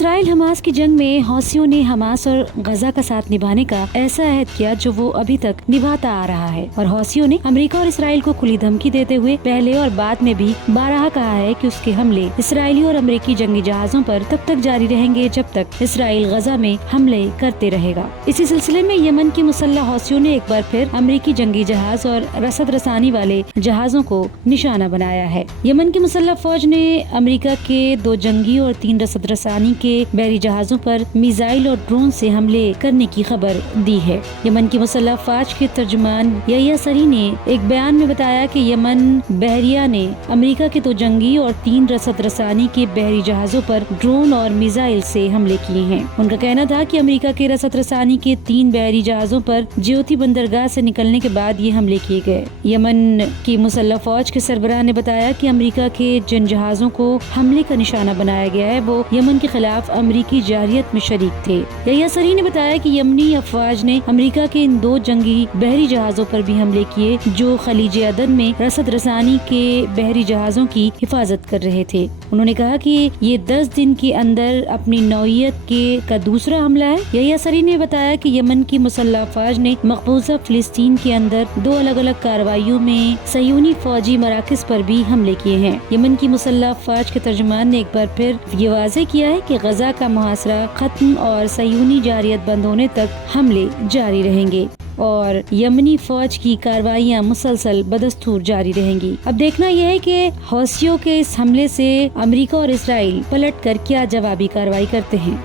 اسرائیل Hamas کی جنگ میں حوثیوں نے حماس اور غزہ کا ساتھ نبھانے کا ایسا عہد کیا جو وہ ابھی تک نبھاتا آ رہا ہے، اور حوثیوں نے امریکہ اور اسرائیل کو کھلی دھمکی دیتے ہوئے پہلے اور بعد میں بھی بارہا کہا ہے کہ اس کے حملے اسرائیلی اور امریکی جنگی جہازوں پر تب تک جاری رہیں گے جب تک اسرائیل غزہ میں حملے کرتے رہے گا۔ اسی سلسلے میں یمن کی مسلح حوثیوں نے ایک بار پھر امریکی جنگی جہاز اور رسد رسانی والے جہازوں کو نشانہ بنایا ہے۔ یمن کی مسلح فوج نے امریکہ کے 2 جنگی اور 3 رسد رسانی کے بحری جہازوں پر میزائل اور ڈرون سے حملے کرنے کی خبر دی ہے۔ یمن کی مسلح فوج کے ترجمان یحییٰ سری نے ایک بیان میں بتایا کہ یمن بحریہ نے امریکہ کے 2 جنگی اور 3 رسد رسانی کے بحری جہازوں پر ڈرون اور میزائل سے حملے کیے ہیں۔ ان کا کہنا تھا کہ امریکہ کے رسد رسانی کے 3 بحری جہازوں پر جیوتی بندرگاہ سے نکلنے کے بعد یہ حملے کیے گئے۔ یمن کی مسلح فوج کے سربراہ نے بتایا کہ امریکہ کے جن جہازوں کو حملے کا نشانہ بنایا گیا ہے وہ یمن کے خلاف امریکی جارحیت میں شریک تھے۔ یحییٰ سری نے بتایا کہ یمنی افواج نے امریکہ کے ان 2 جنگی بحری جہازوں پر بھی حملے کیے جو خلیج عدن میں رسد رسانی کے بحری جہازوں کی حفاظت کر رہے تھے۔ انہوں نے کہا کہ یہ 10 دن کے اندر اپنی نوعیت کا دوسرا حملہ ہے۔ یحییٰ سری نے بتایا کہ یمن کی مسلح افواج نے مقبوضہ فلسطین کے اندر 2 الگ الگ کارروائیوں میں صہیونی فوجی مراکز پر بھی حملے کیے ہیں۔ یمن کی مسلح افواج کے ترجمان نے ایک بار پھر یہ واضح کیا ہے کہ غزہ کا محاصرہ ختم اور صہیونی جارحیت بند ہونے تک حملے جاری رہیں گے اور یمنی فوج کی کارروائیاں مسلسل بدستور جاری رہیں گی۔ اب دیکھنا یہ ہے کہ حوثیوں کے اس حملے سے امریکہ اور اسرائیل پلٹ کر کیا جوابی کارروائی کرتے ہیں۔